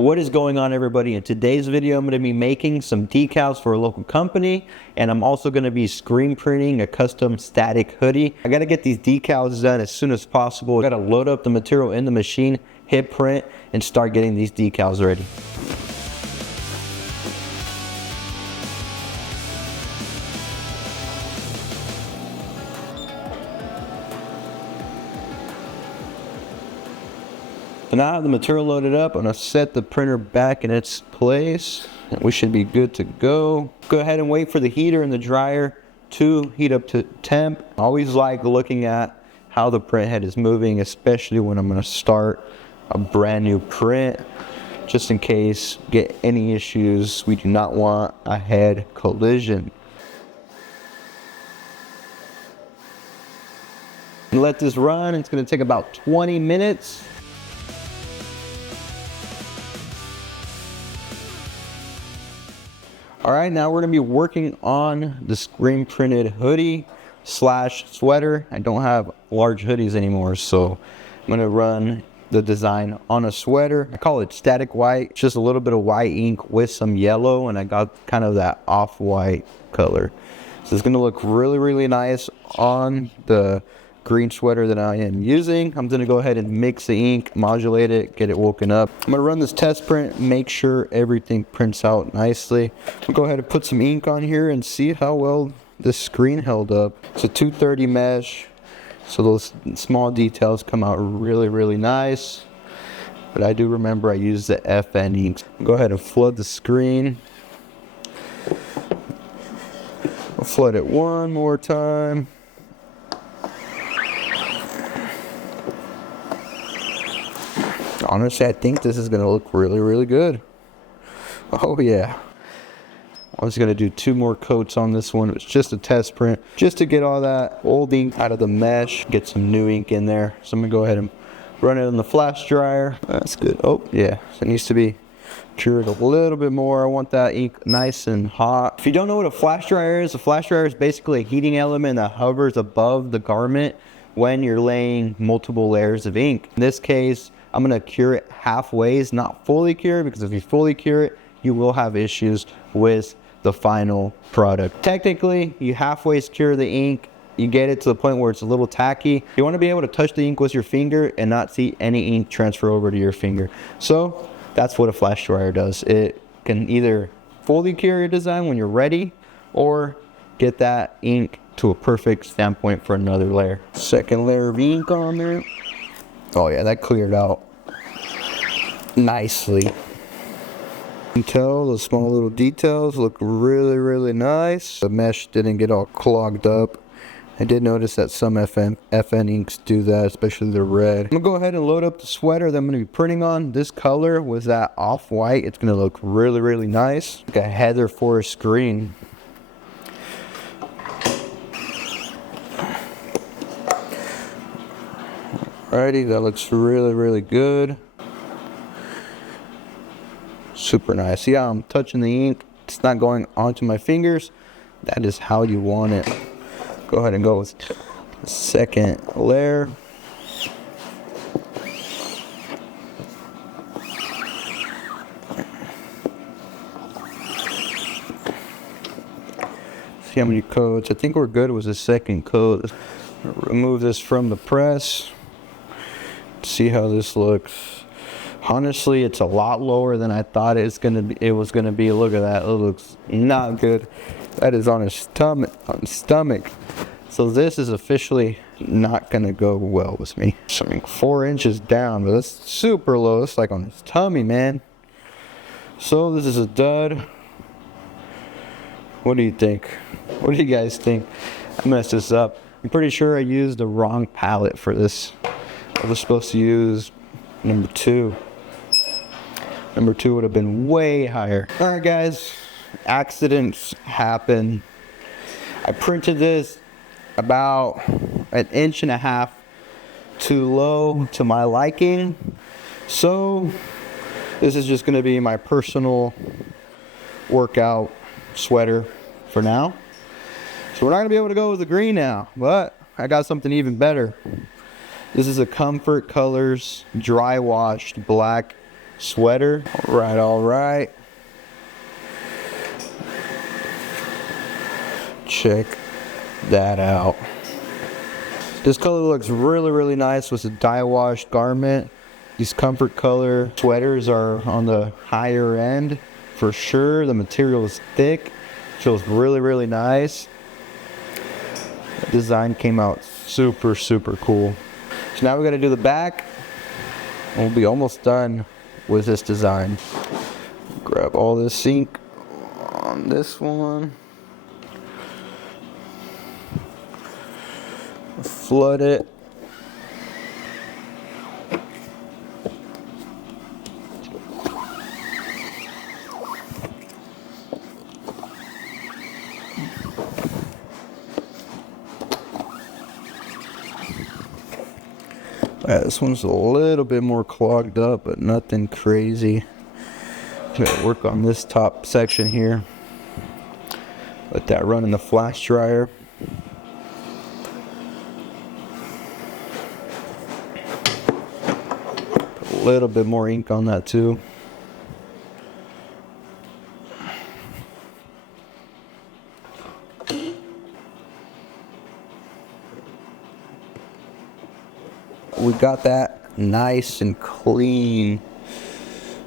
What is going on, everybody? In today's video, I'm going to be making some decals for a local company, and I'm also going to be screen printing a custom static hoodie. I got to get these decals done as soon as possible. I got to load up the material in the machine, hit print, and start getting these decals ready. So now I have the material loaded up. I'm going to set the printer back in its place, and we should be good to go. Go ahead and wait for the heater and the dryer to heat up to temp. I always like looking at how the print head is moving, especially when I'm going to start a brand new print, just in case get any issues. We do not want a head collision. Let this run. It's going to take about 20 minutes. All right, now we're gonna be working on the screen printed hoodie slash sweater. I don't have large hoodies anymore, so I'm gonna run the design on a sweater. I call it static white. It's just a little bit of white ink with some yellow, and I got kind of that off-white color. So it's gonna look really, really nice on the green sweater that I am using. I'm gonna go ahead and mix the ink, modulate it, get it woken up. I'm gonna run this test print, make sure everything prints out nicely. We'll go ahead and put some ink on here and see how well the screen held up. It's a 230 mesh, so those small details come out really, really nice. But I do remember I used the FN ink. Go ahead and flood the screen. I'll flood it one more time. Honestly, I think this is going to look really, really good. Oh yeah. I was going to do 2 more coats on this one. It's just a test print, just to get all that old ink out of the mesh, get some new ink in there. So I'm going to go ahead and run it in the flash dryer. That's good. Oh yeah, so it needs to be cured a little bit more. I want that ink nice and hot. If you don't know what a flash dryer is, a flash dryer is basically a heating element that hovers above the garment when you're laying multiple layers of ink. In this case, I'm going to cure it halfway, not fully cure, because if you fully cure it, you will have issues with the final product. Technically, you halfway cure the ink, you get it to the point where it's a little tacky. You want to be able to touch the ink with your finger and not see any ink transfer over to your finger. So that's what a flash dryer does. It can either fully cure your design when you're ready, or get that ink to a perfect standpoint for another layer. Second layer of ink on there. Oh yeah, that cleared out nicely. You can tell the small little details look really, really nice. The mesh didn't get all clogged up. I did notice that some FN inks do that, especially the red. I'm gonna go ahead and load up the sweater that I'm gonna be printing on. This color was that off-white. It's gonna look really, really nice. Like a heather forest green. Alrighty, that looks really, really good. Super nice. See how I'm touching the ink? It's not going onto my fingers. That is how you want it. Go ahead and go with the second layer. See how many coats? I think we're good with the second coat. Remove this from the press. See how this looks. Honestly, it's a lot lower than I thought it was gonna be. Look at that. It looks not good. That is on his stomach. So this is officially not gonna go well with me. So, I mean, 4 inches down, but that's super low. It's like on his tummy, man. So this is a dud. What do you think? What do you guys think? I messed this up. I'm pretty sure I used the wrong palette for this. I was supposed to use number 2. Number 2 would have been way higher. All right, guys, accidents happen. I printed this about 1.5 inches too low to my liking. So this is just gonna be my personal workout sweater for now. So we're not gonna be able to go with the green now, but I got something even better. This is a Comfort Colors dry washed black sweater. All right. Check that out. This color looks really nice with a dye washed garment. These comfort color sweaters are on the higher end for sure. The material is thick, feels really nice. The design came out super cool. So now we're gonna do the back and we'll be almost done with this design. Grab all this ink on this one. Flood it. This one's a little bit more clogged up, but nothing crazy. Gonna work on this top section here. Let that run in the flash dryer. Put a little bit more ink on that too. We got that nice and clean.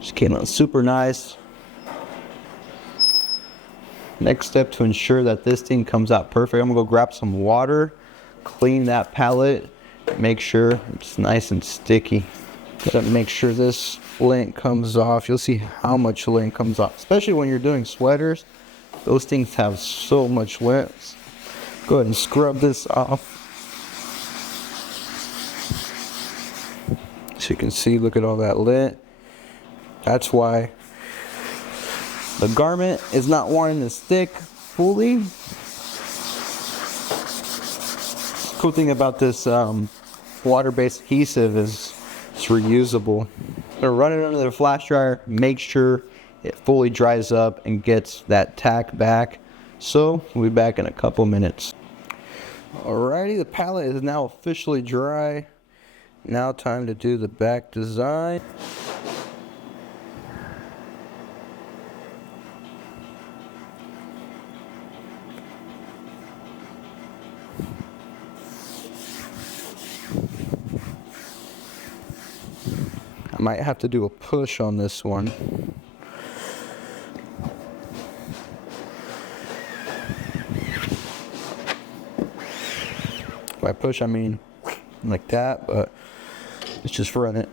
Just came out super nice. Next step to ensure that this thing comes out perfect, I'm gonna go grab some water, clean that palette, make sure it's nice and sticky. Gotta make sure this lint comes off. You'll see how much lint comes off, especially when you're doing sweaters. Those things have so much lint. Go ahead and scrub this off. So you can see, look at all that lint. That's why the garment is not wanting to stick fully. The cool thing about this water-based adhesive is it's reusable. So run it under the flash dryer, make sure it fully dries up and gets that tack back. So we'll be back in a couple minutes. Alrighty, the palette is now officially dry. Now time to do the back design. I might have to do a push on this one. By push I mean like that, but let's just run it.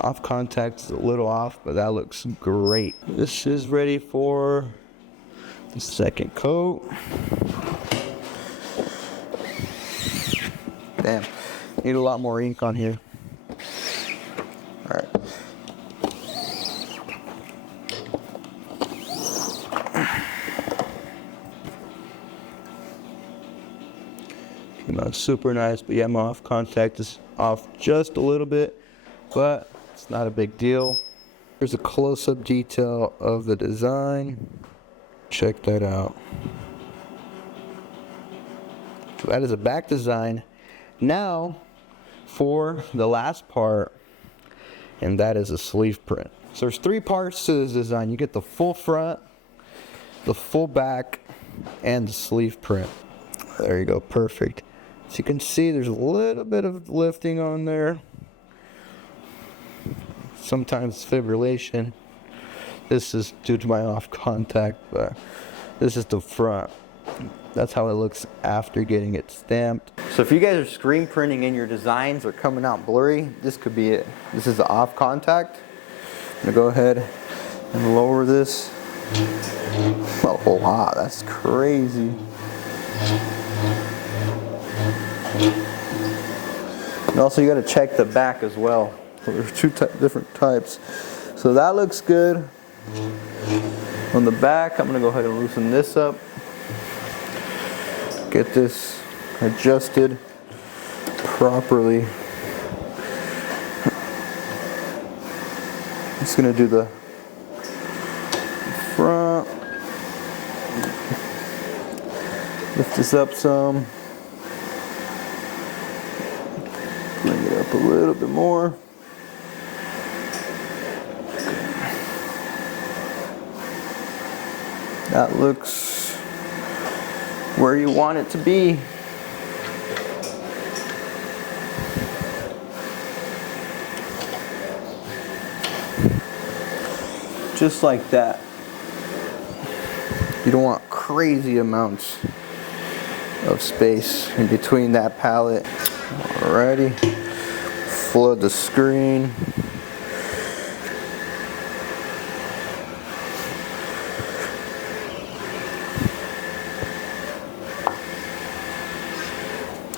Off contact is a little off, but that looks great. This is ready for the second coat. Damn, need a lot more ink on here. All right. Came out super nice, but yeah, my off contact is off just a little bit, but it's not a big deal. Here's a close-up detail of the design. Check that out. So that is a back design. Now for the last part, and that is a sleeve print. So there's 3 parts to this design. You get the full front, the full back, and the sleeve print. There you go, perfect. So you can see there's a little bit of lifting on there. Sometimes fibrillation. This is due to my off contact, but this is the front. That's how it looks after getting it stamped. So if you guys are screen printing and your designs are coming out blurry, this could be it. This is the off contact. I'm gonna go ahead and lower this. Oh wow, that's crazy. And also you gotta check the back as well. So there's 2 different types. So that looks good. On the back, I'm gonna go ahead and loosen this up. Get this adjusted properly. Just gonna do the front. Lift this up some. Bring it up a little bit more. That looks where you want it to be. Just like that. You don't want crazy amounts of space in between that palette. Alrighty. Flood the screen.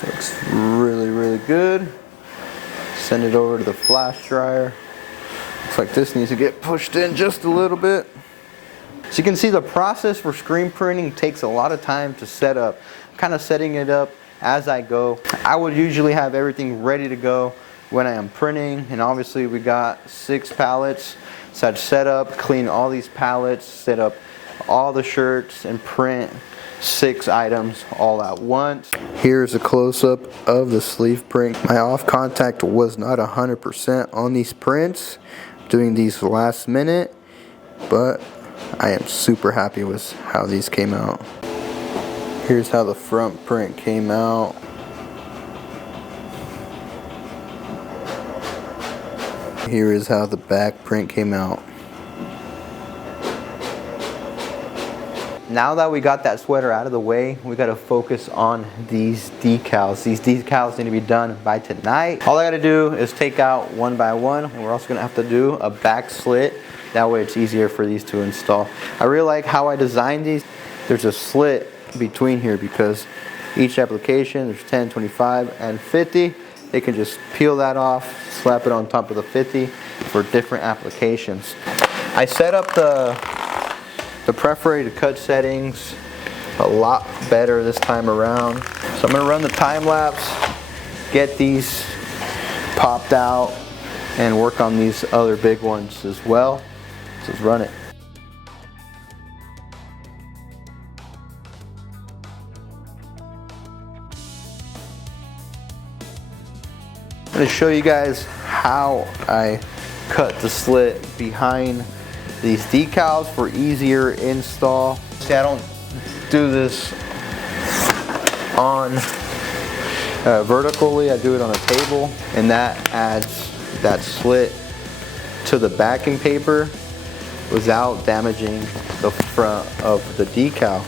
Looks really, really good. Send it over to the flash dryer. Looks like this needs to get pushed in just a little bit. So you can see the process for screen printing takes a lot of time to set up. I'm kind of setting it up as I go. I would usually have everything ready to go when I am printing, and obviously we got 6 palettes. So I'd set up, clean all these palettes, set up all the shirts, and print 6 items all at once. Here's a close-up of the sleeve print. My off contact was not 100% on these prints. I'm doing these last minute, but I am super happy with how these came out. Here's how the front print came out. Here is how the back print came out. Now that we got that sweater out of the way, we got to focus on these decals. These decals need to be done by tonight. All I got to do is take out one by one, and we're also going to have to do a back slit. That way it's easier for these to install. I really like how I designed these. There's a slit between here because each application, there's 10, 25, and 50. They can just peel that off, slap it on top of the 50 for different applications. I set up the perforated cut settings a lot better this time around. So I'm gonna run the time lapse, get these popped out, and work on these other big ones as well. Let's run it. I'm going to show you guys how I cut the slit behind these decals for easier install. See, I don't do this on vertically, I do it on a table, and that adds that slit to the backing paper without damaging the front of the decal.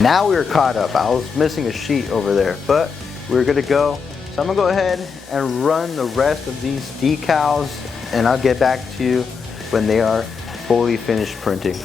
Now we're caught up. I was missing a sheet over there, but we're good to go. So I'm gonna go ahead and run the rest of these decals, and I'll get back to you when they are fully finished printing.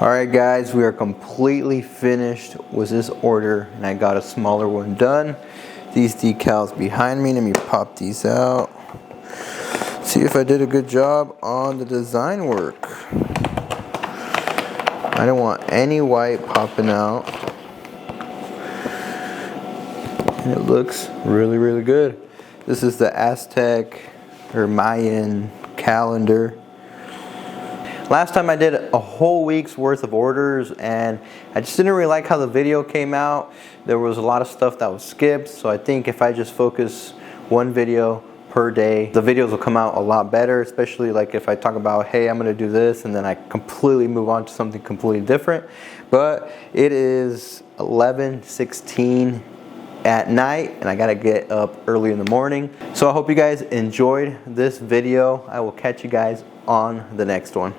Alright guys, we are completely finished with this order, and I got a smaller one done. These decals behind me, let me pop these out. See if I did a good job on the design work. I don't want any white popping out. And it looks really, really good. This is the Aztec or Mayan calendar. Last time I did a whole week's worth of orders, and I just didn't really like how the video came out. There was a lot of stuff that was skipped, so I think if I just focus one video per day, the videos will come out a lot better, especially like if I talk about, hey, I'm gonna do this, and then I completely move on to something completely different. But it is 11:16 at night, and I gotta get up early in the morning. So I hope you guys enjoyed this video. I will catch you guys on the next one.